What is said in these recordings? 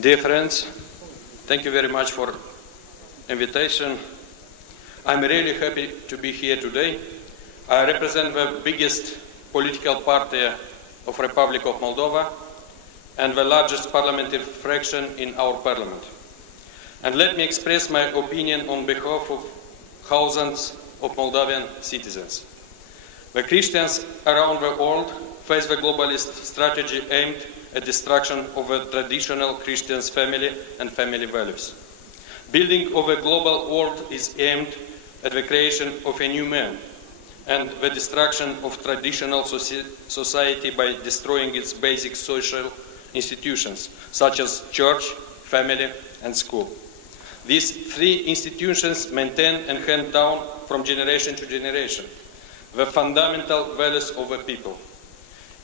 Dear friends, thank you very much for invitation. I'm really happy to be here today. I represent the biggest political party of Republic of Moldova and the largest parliamentary fraction in our parliament. And let me express my opinion on behalf of thousands of Moldovan citizens. The Christians around the world face the globalist strategy aimed at destruction of the traditional Christian family and family values. Building of a global world is aimed at the creation of a new man and the destruction of traditional society by destroying its basic social institutions, such as church, family, and school. These three institutions maintain and hand down from generation to generation the fundamental values of the people.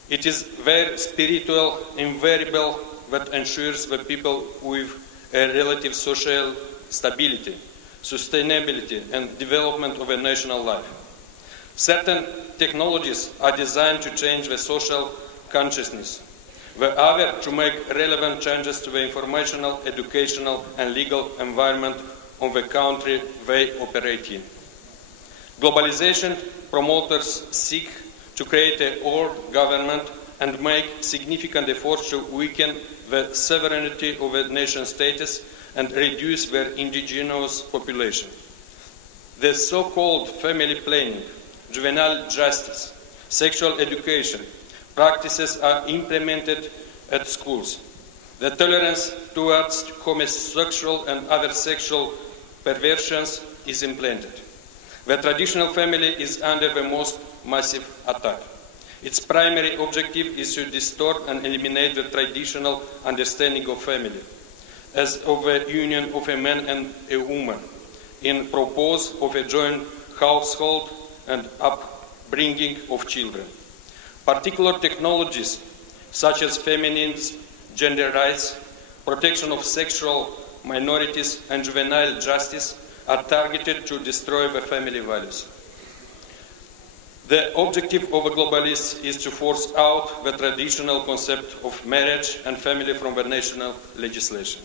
It is their spiritual invariable that ensures the people with a relative social stability, sustainability, and development of a national life. Certain technologies are designed to change the social consciousness, the other to make relevant changes to the informational, educational, and legal environment of the country they operate in. Globalization promoters seek to create a world government and make significant efforts to weaken the sovereignty of the nation states and reduce their indigenous population. The so-called family planning, juvenile justice, sexual education practices are implemented at schools. The tolerance towards homosexual and other sexual perversions is implanted. The traditional family is under the most massive attack. Its primary objective is to distort and eliminate the traditional understanding of family as of a union of a man and a woman in purpose of a joint household and upbringing of children. Particular technologies such as feminism, gender rights, protection of sexual minorities, and juvenile justice are targeted to destroy the family values. The objective of the globalists is to force out the traditional concept of marriage and family from the national legislation.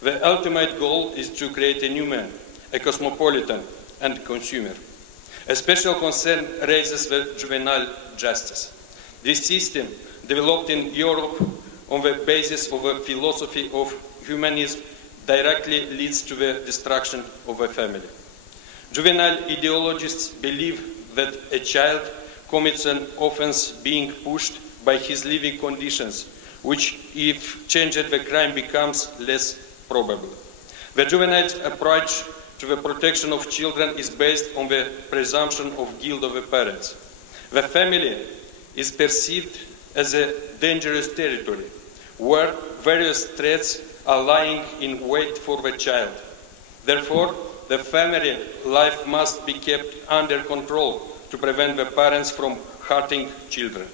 The ultimate goal is to create a new man, a cosmopolitan and consumer. A special concern raises the juvenile justice. This system, developed in Europe on the basis of a philosophy of humanism, directly leads to the destruction of a family. Juvenile ideologists believe that a child commits an offense being pushed by his living conditions, which, if changed, the crime becomes less probable. The juvenile approach to the protection of children is based on the presumption of guilt of the parents. The family is perceived as a dangerous territory where various threats are lying in wait for the child. Therefore, the family life must be kept under control to prevent the parents from hurting children.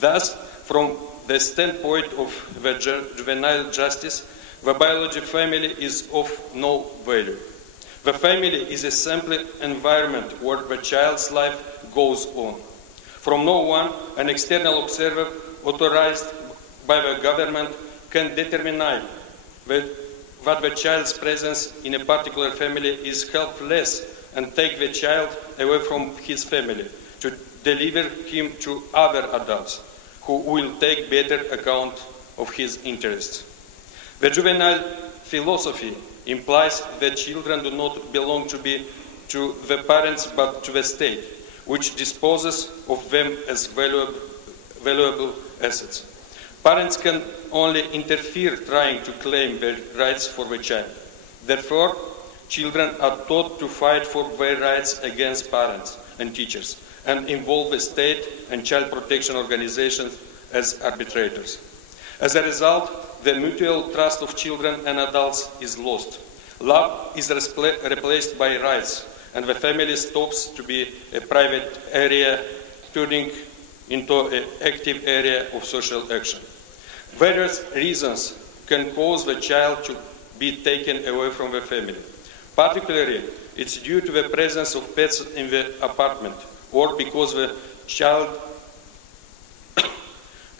Thus, from the standpoint of the juvenile justice, the biological family is of no value. The family is a simple environment where the child's life goes on. From no one, an external observer authorized by the government can determine that the child's presence in a particular family is helpless and take the child away from his family to deliver him to other adults who will take better account of his interests. The juvenile philosophy implies that children do not belong to the parents but to the state, which disposes of them as valuable assets. Parents can only interfere trying to claim their rights for the child. Therefore, children are taught to fight for their rights against parents and teachers and involve the state and child protection organizations as arbitrators. As a result, the mutual trust of children and adults is lost. Love is replaced by rights, and the family stops to be a private area, turning into an active area of social action. Various reasons can cause the child to be taken away from the family. Particularly, it's due to the presence of pets in the apartment, or because the child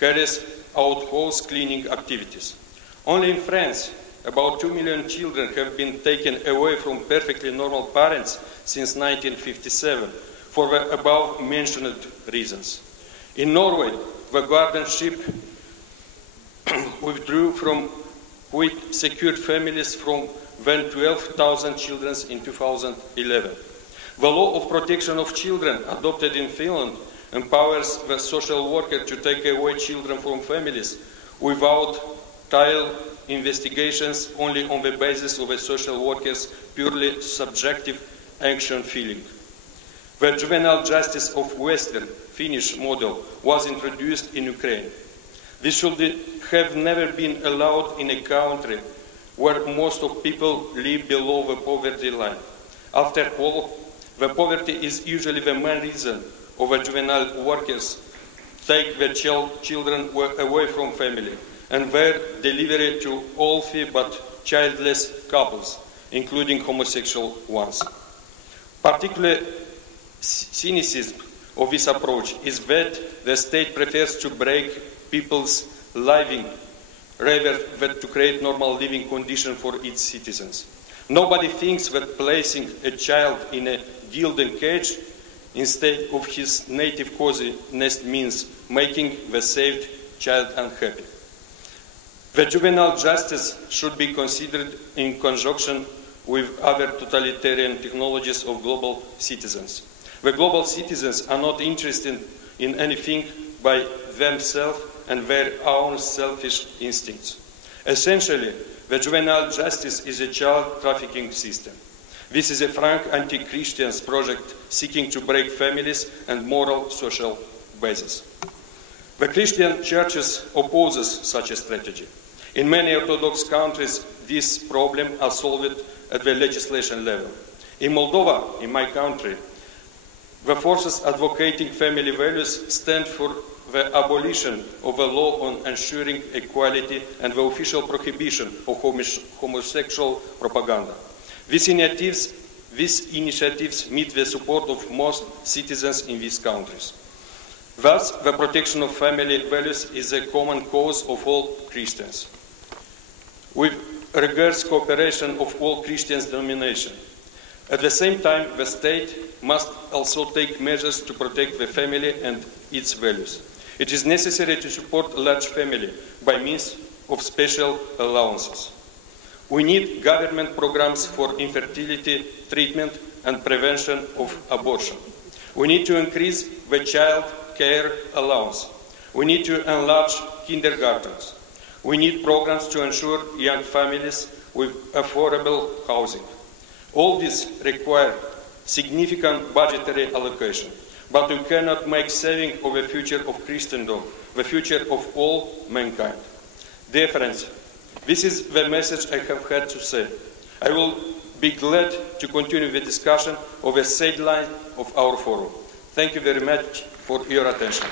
carries out house cleaning activities. Only in France, about 2 million children have been taken away from perfectly normal parents since 1957 for the above-mentioned reasons. In Norway, the guardianship withdrew from which secured families from then 12,000 children in 2011. The law of protection of children adopted in Finland empowers the social worker to take away children from families without trial investigations, only on the basis of a social worker's purely subjective action feeling. The juvenile justice of Western Finnish model was introduced in Ukraine. This should have never been allowed in a country where most of people live below the poverty line. After all, the poverty is usually the main reason of the juvenile workers take the children away from family and their delivery to wealthy but childless couples, including homosexual ones. Particular cynicism of this approach is that the state prefers to break people's living rather than to create normal living conditions for its citizens. Nobody thinks that placing a child in a gilded cage instead of his native cozy nest means making the saved child unhappy. The juvenile justice should be considered in conjunction with other totalitarian technologies of global citizens. The global citizens are not interested in anything by themselves and their own selfish instincts. Essentially, the juvenile justice is a child trafficking system. This is a frank anti-Christian project seeking to break families and moral social bases. The Christian churches opposes such a strategy. In many Orthodox countries, this problem is solved at the legislation level. In Moldova, in my country, the forces advocating family values stand for the abolition of the law on ensuring equality and the official prohibition of homosexual propaganda. These initiatives meet the support of most citizens in these countries. Thus, the protection of family values is a common cause of all Christians. With regards to cooperation of all Christian denominations, at the same time, the state must also take measures to protect the family and its values. It is necessary to support a large family by means of special allowances. We need government programs for infertility treatment and prevention of abortion. We need to increase the child care allowance. We need to enlarge kindergartens. We need programs to ensure young families with affordable housing. All this requires significant budgetary allocation, but we cannot make saving of the future of Christendom, the future of all mankind. Dear friends, this is the message I have had to say. I will be glad to continue the discussion of the sideline of our forum. Thank you very much for your attention.